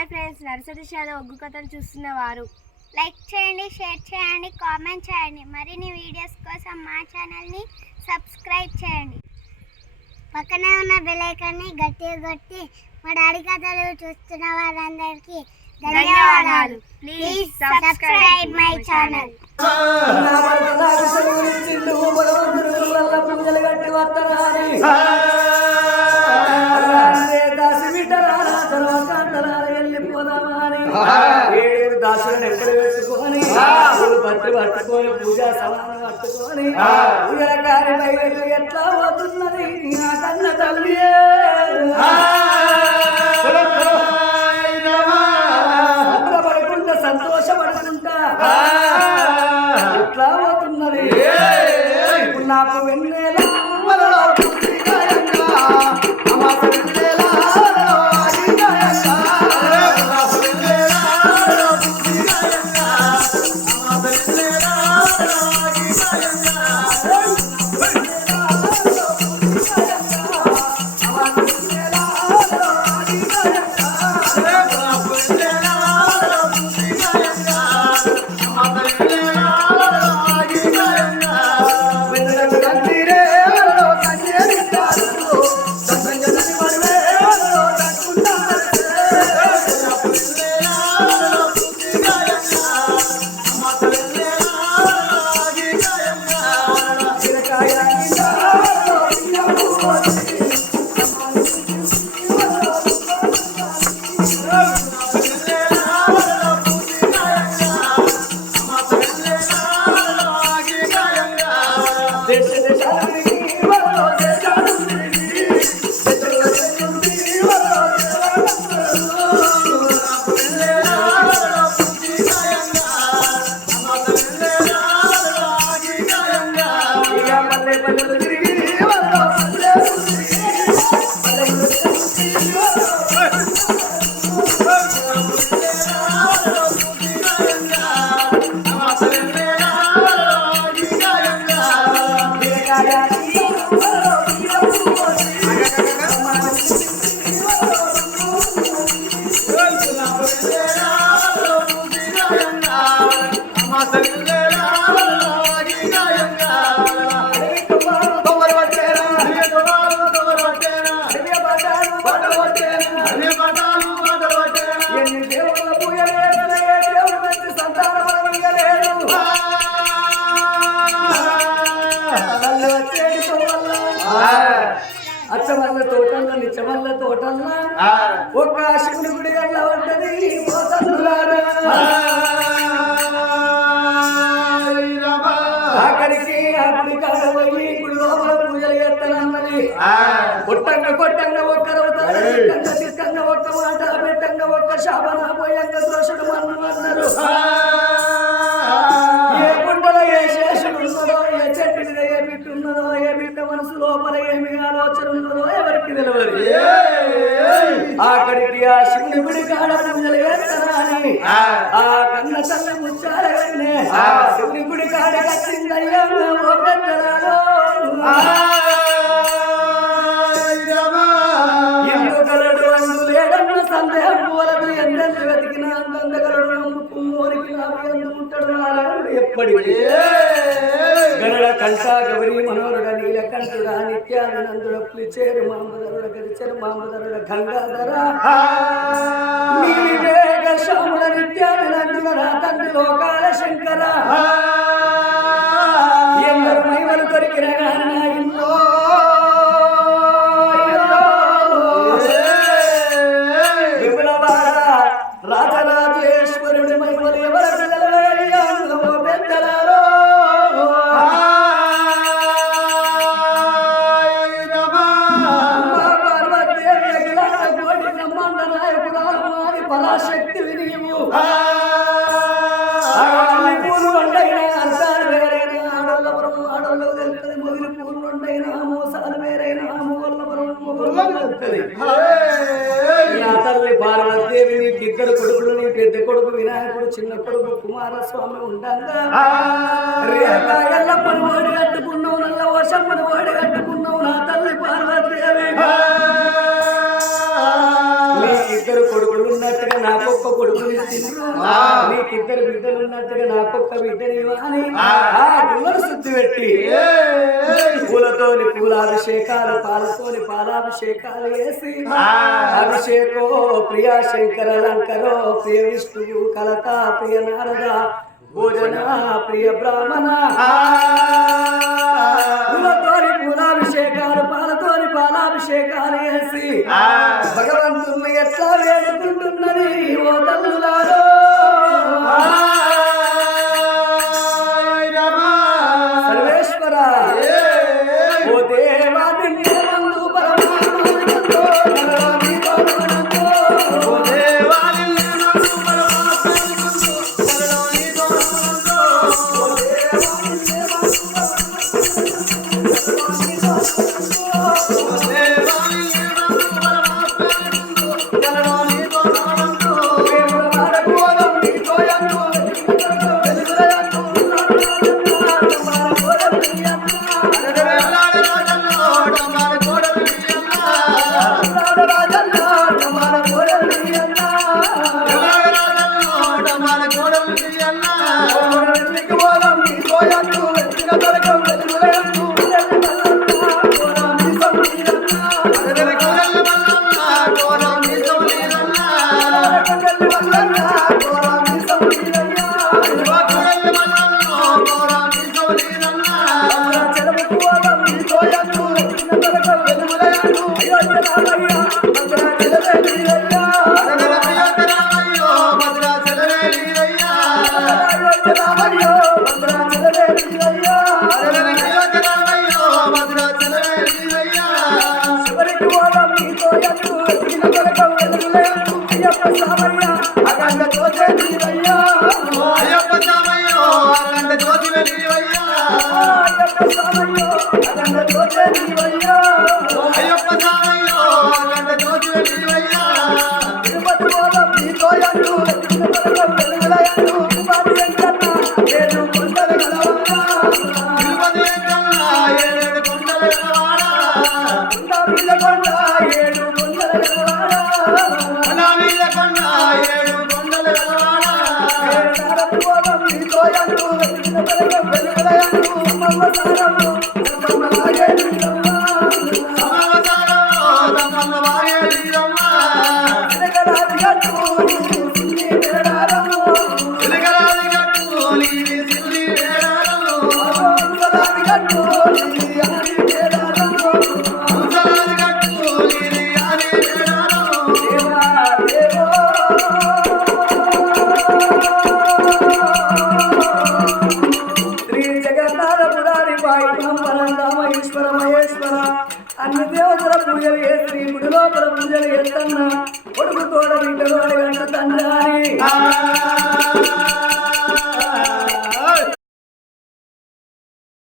Hi friends, nursery shallow ఒగ్గు కథలు చూస్తున్నవారు like చేయండి, share చేయండి, కామెంట్ చేయండి. మరిన్ని వీడియోస్ కోసం మా ఛానల్ని సబ్స్క్రైబ్ చేయండి. పక్కనే ఉన్న బెల్ ఐకాన్ని గట్టిగా కొట్టి మా డాడీ కథలు చూస్తున్న వారందరికీ ధన్యవాదాలు. Please subscribe my channel. దాసులను ఎక్కడ పెట్టుకొని పట్టు పట్టుకొని పూజా సమానం పట్టుకొని ఉదరకారి బయలు ఎట్లా పోతున్నది నా కన్న తల్లి పడుకుంటా సంతోషపడుకుంటా ఎట్లా పోతున్నది ఇప్పుడు నాకు వెన్నెల అచ్చమల్ల తోటల్లో నిచ్చమల్ల తోటల్లో ఒక శివుడి గుడి గల్ల ఉంటది అక్కడికి అక్కడి కాడపోయి గుడి లోపల పూజలు చేస్తానన్నది కొట్టంగా కొట్టంగా ఒక్కరవుతారు తిట్టంగా ఒక్క మాట పెట్టంగా ఒక్క శాపన పోయంగా దోషుడు అన్నారు ఏ గుండెలో ఏ శేషుడు ఉన్నదో ఏ చెట్టు మీద ఏ బిడ్డ ఉన్నదో ఏ బిడ్డ మనసు లోపల ఏమి ఆలోచన ఉన్నదో ఎవరికి తెలియదు అక్కడికి ఆ శివుని గుడి కాడ పూజలు చేస్తానని ఆ కన్న తల్లి ముచ్చారనే శివుని గుడి కాడ కట్టిందయ్యా ఎందుకలడు అందు లేడన్న సందేహం వలదు ఎందెందు వెతికిన అందందగలడు నమ్ముకుమ్మోరికి నాకు ఎందుకుంటాడు ఎప్పటికీ గణడ కంఠ గౌరీ మనోరుడ నీలకంఠుడ నిత్యానందుడ పులిచేరు మామధరుడ గరిచెరు మామధరుడ గంగాధర నీవేగ శ్యాముడ నిత్యానందుడ నా తండ్రి లోకాల శంకర ఎందరు మైవలు దొరికిన గాని నా ఇల్లో విపులవాడ రాజరాజేశ్వరుడి మైవలు ఎవరు పెద్దలారో పరాశక్తి వినియము పూలు వండైనా అర్థాలు వేరైనా ఆడోళ్ళపురం ఆడోళ్ళకు తెలుస్తుంది మొగిలి పూలు వండైనా మోసాలు వేరైనా మొగోళ్ళపురం మొగోళ్ళకు తెలుస్తుంది నా తల్లి పార్వతీదేవి నీకు ఇద్దరు కొడుకులు నీ పెద్ద కొడుకు వినాయకుడు చిన్న కొడుకు కుమారస్వామి ఉండగా ఎల్లప్పని వాడి కట్టుకున్నావు నల్ల వర్షమ్మని వాడి కట్టుకున్నావు నా తల్లి పార్వతీదేవి ఇద్దరు కొడుకులు ఉన్నట్టుగా నాకొక్క కొడుకుని నీకిద్దరు బిడ్డలు ఉన్నట్టుగా నాకొక్క బిడ్డని అని ఆ గుమ్మను శుద్ధి పెట్టి పూలతోని పూలాభిషేకాలు పాలతోని పాలాభిషేకాలు వేసి అభిషేకో ప్రియా శంకర లంకరో ప్రియ విష్ణువు కలత ప్రియ నారద భోజన ప్రియ బ్రాహ్మణ పూలతోని పూలాభిషేకాలు పాలతోని పాలాభిషేకాలు వేసి భగవంతుని ఎట్లా వేడుకుంటున్నది ఓ తల్లులారో సర్వేశ్వర ఓ దేవా నిన్నే నందు పరమానందో నరని పరమానందో ఓ దేవా నిన్నే నందు పరమానందో నరని పరమానందో ఓ దేవా నిన్నే నందు అన్ని దేవతల పూజలు చేసి గుడి లోపల పూజలు చేస్తున్నా కొడుకు తోడ బిడ్డలు అడగంట తండ్రి